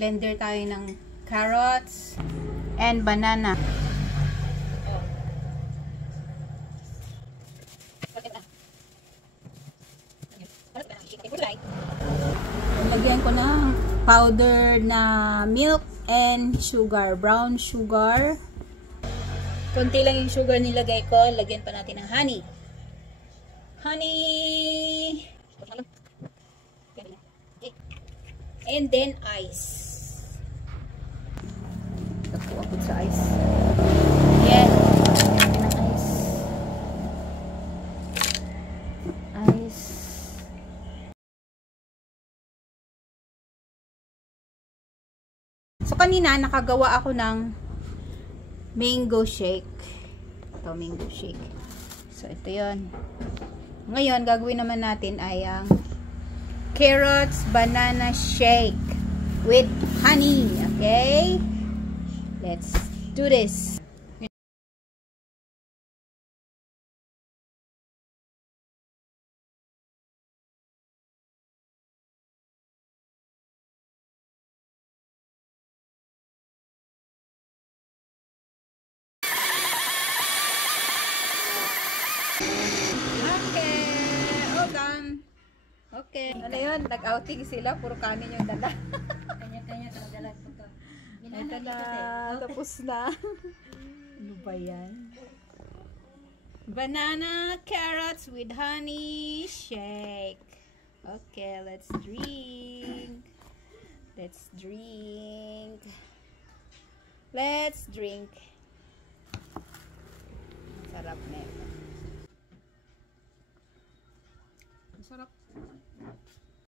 Blender tayo ng carrots and banana. Lagyan ko ng powder na milk and sugar, brown sugar. Konti lang yung sugar nilagay ko. Lagyan pa natin ng honey. Honey! And then ice. Ako sa ice. Yan. Lagyan ng ice. Ice. So, kanina, nakagawa ako ng mango shake. Ito, mango shake. So, ito yun. Ngayon, gagawin naman natin ay ang carrots banana shake with honey. Okay? Let's do this. Okay. Ano yun? Nag-outing sila. Puro kanin yung dala. Kanya-kanya talaga ito. Ito na. Tapos na. Ano ba yan? Banana carrots with honey shake. Okay, let's drink. Let's drink. Let's drink. Sarap na.